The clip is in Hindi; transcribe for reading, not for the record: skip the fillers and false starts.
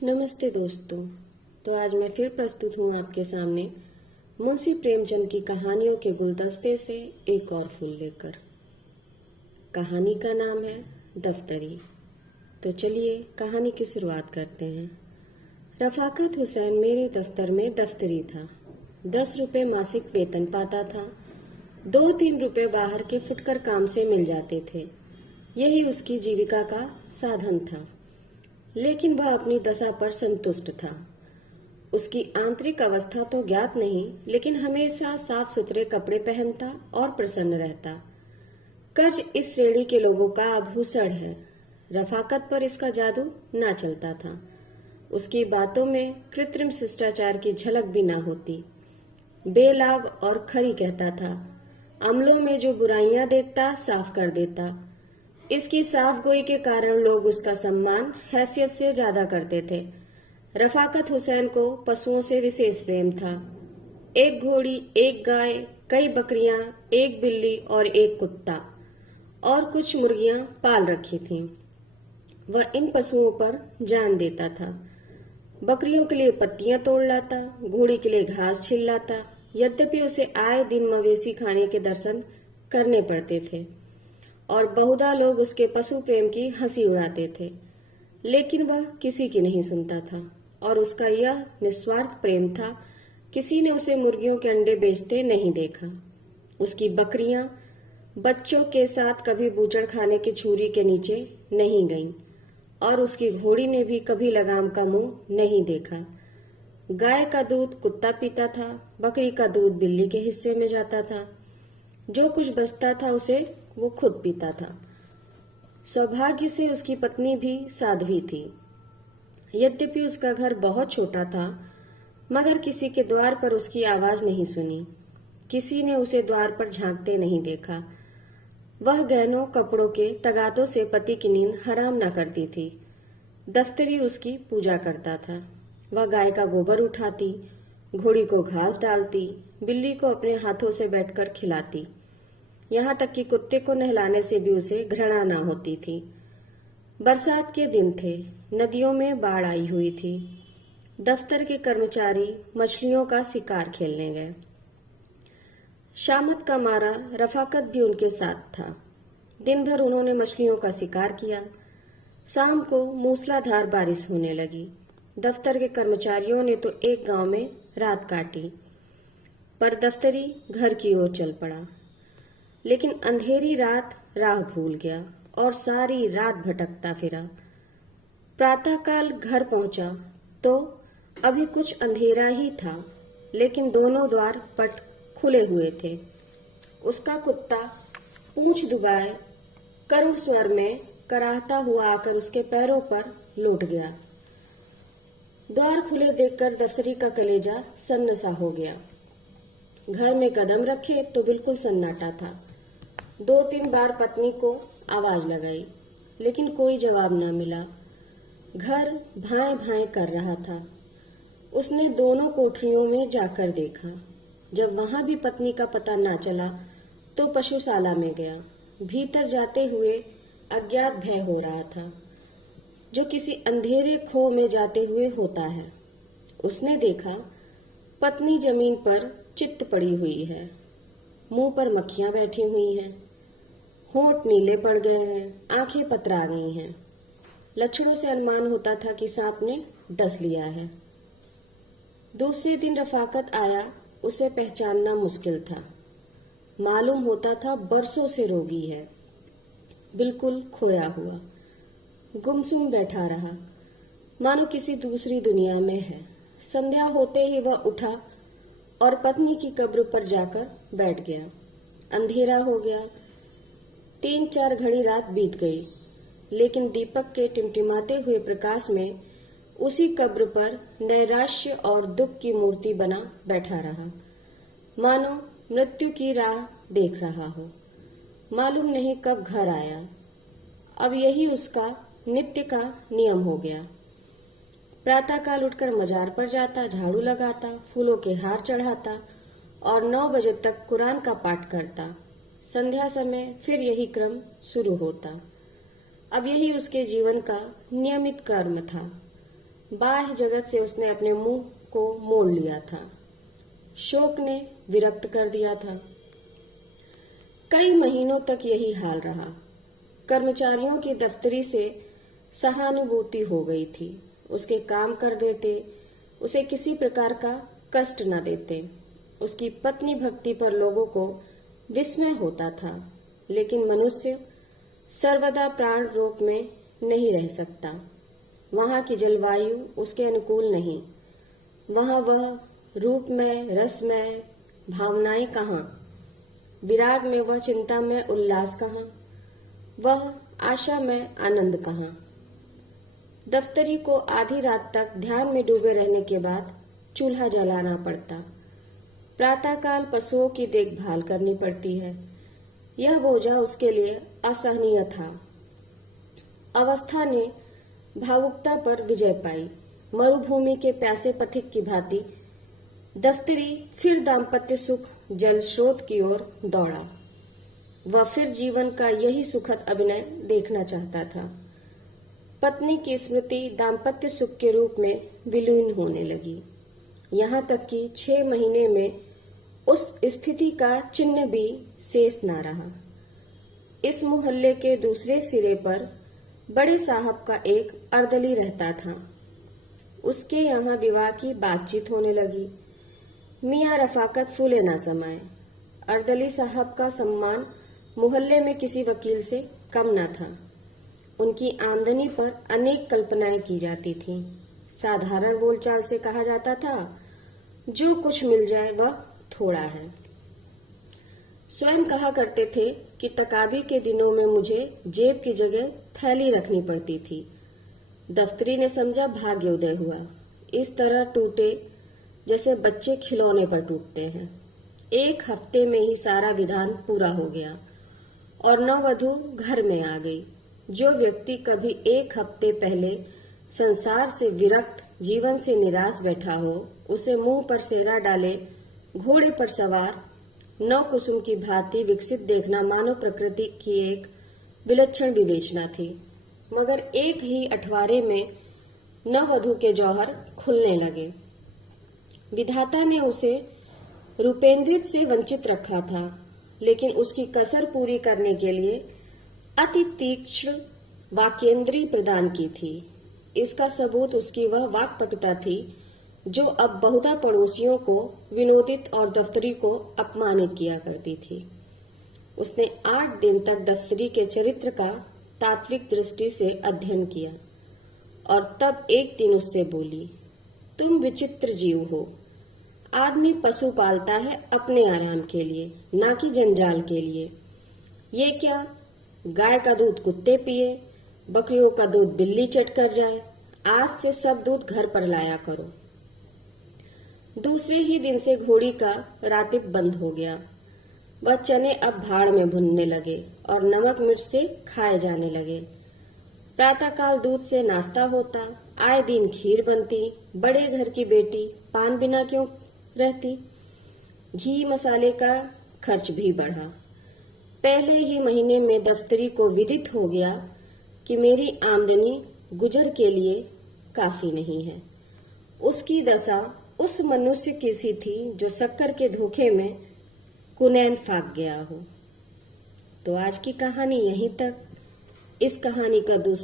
नमस्ते दोस्तों। तो आज मैं फिर प्रस्तुत हूँ आपके सामने मुंशी प्रेमचंद की कहानियों के गुलदस्ते से एक और फूल लेकर। कहानी का नाम है दफ्तरी। तो चलिए कहानी की शुरुआत करते हैं। रफाकत हुसैन मेरे दफ्तर में दफ्तरी था। 10 रुपये मासिक वेतन पाता था। 2-3 रुपये बाहर के फुटकर काम से मिल जाते थे। यही उसकी जीविका का साधन था। लेकिन वह अपनी दशा पर संतुष्ट था। उसकी आंतरिक अवस्था तो ज्ञात नहीं, लेकिन हमेशा साफ सुथरे कपड़े पहनता और प्रसन्न रहता। कर्ज इस श्रेणी के लोगों का आभूषण है। रफाकत पर इसका जादू ना चलता था। उसकी बातों में कृत्रिम शिष्टाचार की झलक भी ना होती। बेलाग और खरी कहता था। अमलों में जो बुराइयां देखता साफ कर देता। इसकी साफ गोई के कारण लोग उसका सम्मान हैसियत से ज्यादा करते थे। रफाकत हुसैन को पशुओं से विशेष प्रेम था। एक घोड़ी, एक गाय, कई बकरियां, एक बिल्ली और एक कुत्ता और कुछ मुर्गियां पाल रखी थीं। वह इन पशुओं पर जान देता था। बकरियों के लिए पत्तियां तोड़ लाता, घोड़ी के लिए घास छील लाता। यद्यपि उसे आए दिन मवेशी खाने के दर्शन करने पड़ते थे और बहुधा लोग उसके पशु प्रेम की हंसी उड़ाते थे, लेकिन वह किसी की नहीं सुनता था और उसका यह निस्वार्थ प्रेम था। किसी ने उसे मुर्गियों के अंडे बेचते नहीं देखा। उसकी बकरियां बच्चों के साथ कभी बूचड़ खाने की छुरी के नीचे नहीं गईं और उसकी घोड़ी ने भी कभी लगाम का मुंह नहीं देखा। गाय का दूध कुत्ता पीता था, बकरी का दूध बिल्ली के हिस्से में जाता था। जो कुछ बचता था उसे वो खुद पीता था। सौभाग्य से उसकी पत्नी भी साध्वी थी। यद्यपि उसका घर बहुत छोटा था, मगर किसी के द्वार पर उसकी आवाज नहीं सुनी। किसी ने उसे द्वार पर झांकते नहीं देखा। वह गहनों कपड़ों के तगातों से पति की नींद हराम न करती थी। दफ्तरी उसकी पूजा करता था। वह गाय का गोबर उठाती, घोड़ी को घास डालती, बिल्ली को अपने हाथों से बैठकर खिलाती। यहाँ तक कि कुत्ते को नहलाने से भी उसे घृणा न होती थी। बरसात के दिन थे। नदियों में बाढ़ आई हुई थी। दफ्तर के कर्मचारी मछलियों का शिकार खेलने गए। शामत का मारा रफाकत भी उनके साथ था। दिन भर उन्होंने मछलियों का शिकार किया। शाम को मूसलाधार बारिश होने लगी। दफ्तर के कर्मचारियों ने तो एक गांव में रात काटी, पर दफ्तरी घर की ओर चल पड़ा। लेकिन अंधेरी रात राह भूल गया और सारी रात भटकता फिरा। प्रातःकाल घर पहुंचा तो अभी कुछ अंधेरा ही था, लेकिन दोनों द्वार पट खुले हुए थे। उसका कुत्ता पूंछ डुबाए करुण स्वर में कराहता हुआ आकर उसके पैरों पर लौट गया। द्वार खुले देखकर दफ्तरी का कलेजा सन्न सा हो गया। घर में कदम रखे तो बिल्कुल सन्नाटा था। 2-3 बार पत्नी को आवाज लगाई, लेकिन कोई जवाब न मिला। घर भाएं भाएं कर रहा था। उसने दोनों कोठरियों में जाकर देखा। जब वहां भी पत्नी का पता न चला तो पशुशाला में गया। भीतर जाते हुए अज्ञात भय हो रहा था, जो किसी अंधेरे खो में जाते हुए होता है। उसने देखा पत्नी जमीन पर चित्त पड़ी हुई है। मुंह पर मक्खियां बैठी हुई हैं, होंठ नीले पड़ गए हैं, आंखें पतरा गई हैं। लक्षणों से अनुमान होता था कि सांप ने डस लिया है। दूसरे दिन रफाकत आया। उसे पहचानना मुश्किल था। मालूम होता था बरसों से रोगी है। बिल्कुल खोया हुआ, गुमसुम बैठा रहा, मानो किसी दूसरी दुनिया में है। संध्या होते ही वह उठा और पत्नी की कब्र पर जाकर बैठ गया। अंधेरा हो गया। 3-4 घड़ी रात बीत गई, लेकिन दीपक के टिमटिमाते हुए प्रकाश में उसी कब्र पर नैराश्य और दुख की मूर्ति बना बैठा रहा, मानो मृत्यु की राह देख रहा हो। मालूम नहीं कब घर आया। अब यही उसका नित्य का नियम हो गया। प्रातःकाल उठकर मजार पर जाता, झाड़ू लगाता, फूलों के हार चढ़ाता और 9 बजे तक कुरान का पाठ करता। संध्या समय फिर यही क्रम शुरू होता। अब यही उसके जीवन का नियमित कर्म था। बाह्य जगत से उसने अपने मुंह को मोड़ लिया था। शोक ने विरक्त कर दिया था। कई महीनों तक यही हाल रहा। कर्मचारियों की दफ्तरी से सहानुभूति हो गई थी। उसके काम कर देते, उसे किसी प्रकार का कष्ट न देते। उसकी पत्नी भक्ति पर लोगों को विस्मय होता था। लेकिन मनुष्य सर्वदा प्राण रोग में नहीं रह सकता। वहां की जलवायु उसके अनुकूल नहीं। वहां वह रूप में, रस में भावनाएं कहाँ, विराग में वह चिंता में उल्लास कहाँ, वह आशा में आनंद कहाँ। दफ्तरी को आधी रात तक ध्यान में डूबे रहने के बाद चूल्हा जलाना पड़ता। प्रातःकाल पशुओं की देखभाल करनी पड़ती है। यह बोझा उसके लिए असहनीय था। अवस्था ने भावुकता पर विजय पाई। मरुभूमि के प्यासे पथिक की भांति दफ्तरी फिर दाम्पत्य सुख जल स्रोत की ओर दौड़ा। वह फिर जीवन का यही सुखद अभिनय देखना चाहता था। पत्नी की स्मृति दाम्पत्य सुख के रूप में विलीन होने लगी। यहाँ तक कि 6 महीने में उस स्थिति का चिन्ह भी शेष न रहा। इस मोहल्ले के दूसरे सिरे पर बड़े साहब का एक अर्दली रहता था। उसके यहाँ विवाह की बातचीत होने लगी। मियाँ रफाकत फूले न समाये। अर्दली साहब का सम्मान मोहल्ले में किसी वकील से कम न था। उनकी आमदनी पर अनेक कल्पनाएं की जाती थीं। साधारण बोलचाल से कहा जाता था, जो कुछ मिल जाए वह थोड़ा है। स्वयं कहा करते थे कि तकाबी के दिनों में मुझे जेब की जगह थैली रखनी पड़ती थी। दफ्तरी ने समझा भाग्योदय हुआ। इस तरह टूटे जैसे बच्चे खिलौने पर टूटते हैं। 1 हफ्ते में ही सारा विधान पूरा हो गया और नववधू घर में आ गई। जो व्यक्ति कभी 1 हफ्ते पहले संसार से विरक्त, जीवन से निराश बैठा हो, उसे मुंह पर सेहरा डाले घोड़े पर सवार नव कुसुम की भांति विकसित देखना मानव प्रकृति की एक विलक्षण विवेचना थी। मगर एक ही अठवारे में नववधू के जौहर खुलने लगे। विधाता ने उसे रूपेंद्रित से वंचित रखा था, लेकिन उसकी कसर पूरी करने के लिए अति तीक्ष्ण वाक्येंद्री प्रदान की थी। इसका सबूत उसकी वह वाक्पटुता थी जो अब बहुधा पड़ोसियों को विनोदित और दफ्तरी को अपमानित किया करती थी। उसने 8 दिन तक दफ्तरी के चरित्र का तात्विक दृष्टि से अध्ययन किया और तब एक दिन उससे बोली, तुम विचित्र जीव हो। आदमी पशु पालता है अपने आराम के लिए, ना कि जंजाल के लिए। ये क्या, गाय का दूध कुत्ते पिए, बकरियों का दूध बिल्ली चट कर जाए। आज से सब दूध घर पर लाया करो। दूसरे ही दिन से घोड़ी का रातिब बंद हो गया। वह चने अब भाड़ में भुनने लगे और नमक मिर्च से खाए जाने लगे। प्रातःकाल दूध से नाश्ता होता, आए दिन खीर बनती। बड़े घर की बेटी पान बिना क्यों रहती। घी मसाले का खर्च भी बढ़ा। पहले ही महीने में दफ्तरी को विदित हो गया कि मेरी आमदनी गुजर के लिए काफी नहीं है। उसकी दशा उस मनुष्य की सी थी जो शक्कर के धोखे में कुनैन फाक गया हो। तो आज की कहानी यहीं तक। इस कहानी का दूसरा